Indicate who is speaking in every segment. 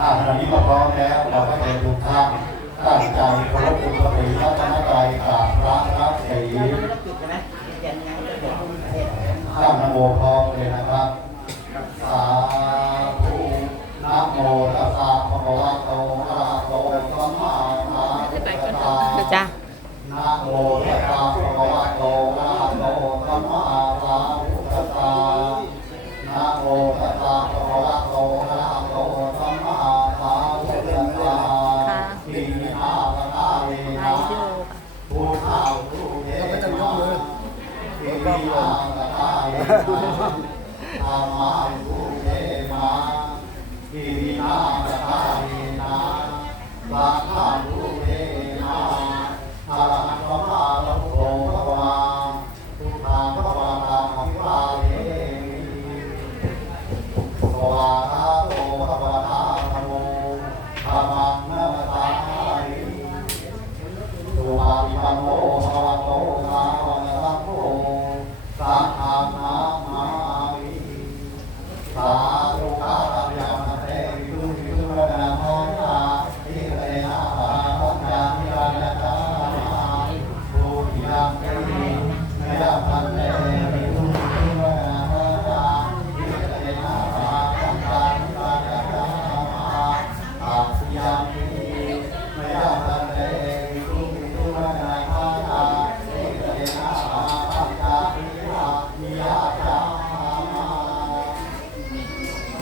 Speaker 1: อ่าขณะนี้มาพร้อมแล้วเราก็จะทุกท่านตั้งใจเคารพคุณพระศรีรัตนตรัยกราบพระรัตน์ศรี
Speaker 2: จุดใช่ไหมยังไงก็เดี๋ยวคุณเสร็จ
Speaker 1: ตั้งนโมพร้อมเลยนะครับสาธุนะโมตัสสะภะคะวะ ภะ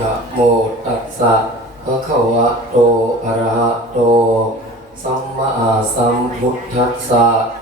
Speaker 1: นะโมตัสสะภะคะวะโตอะระหะโต สัมมาสัมพุทธัสสะ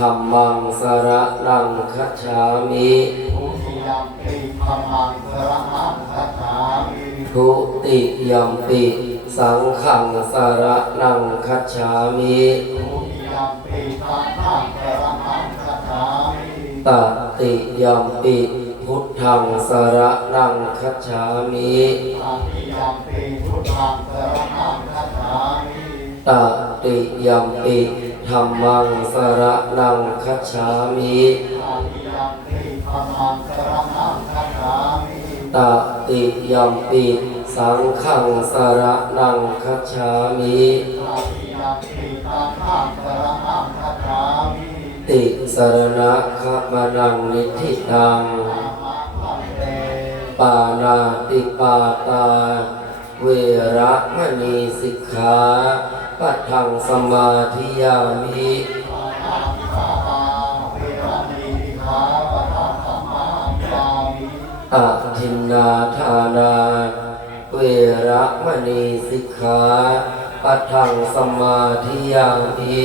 Speaker 1: พุทธังสรณังคัจฉามิ
Speaker 3: ทุติยัมปิธัมมังสระนังคัจฉามิ
Speaker 1: ทุติยัมปิธัมมังสรณังคัจฉามิ
Speaker 3: ทุติยัมปิสังฆังสระนังคัจฉามิ
Speaker 1: ทุติยัมปิสังฆังสรณังคัจฉามิ
Speaker 3: ตติยัมปิพุทธังสระนังคัจฉามิ
Speaker 1: ตติยัมปิพุทธังสรณังคัจฉามิ
Speaker 3: ตติยัมปิธัมมังสระนังคัจฉามิ
Speaker 1: ตติยัมปิ ธัมมังสรณังคัจฉามิ
Speaker 3: ตติยัมปิสังฆังสระนังคัจฉามิ
Speaker 1: ตติยัมปิสังฆังสรณังคัจฉามิ
Speaker 3: ติสรณะขมนังนิธิตัง
Speaker 1: อามาพันเต
Speaker 3: ปานาติปาตา เวระมณีสิกขา ปัทังสมาธิยามิ
Speaker 1: ปานาติปาตาเวรมณีสิกขาปะทังสมาทิยามิ
Speaker 3: อาทินนาทานาเวระมณีสิกขาปัทังสมาธิยามิ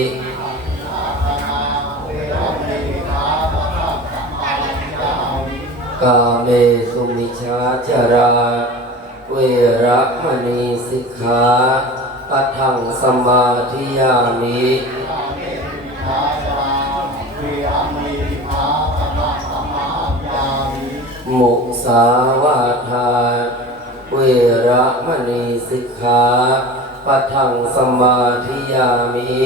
Speaker 1: เวรมณีสิกขาปะทังสัมมาทิยามิ
Speaker 3: กาเมสุมิชาจารา เวระมณีสิกขา ปัทังสมาธิยามิ
Speaker 1: กาเมสุมิชาจาราเวรมณีสิกขาปะทังสัมมาทิยามิ
Speaker 3: มุสาวาทาเวระมณีสิกขาปัทังสมาธิ
Speaker 1: ยามิ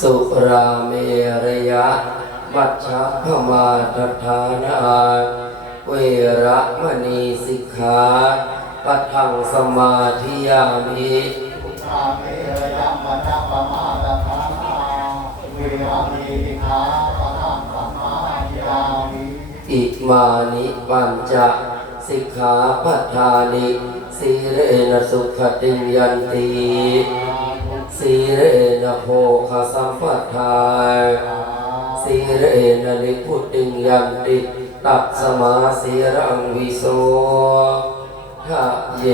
Speaker 3: สุราเมรยะมัชฌะพมาทฐานา เวระมณีสิกขาปัทังสมาธิยามิ
Speaker 1: พุทธาเมรยะมัจจปมาตถสิกขาปะทังสัมมาธิยามิ
Speaker 3: อิมานิปัญจสิกขาปัฏฐานิสีเรนะสุขติงยันติสีเรนะโภคสัมปทาสีเรนะนิพุตติงยันติ ตัสสมาสีรังวิโสทะเย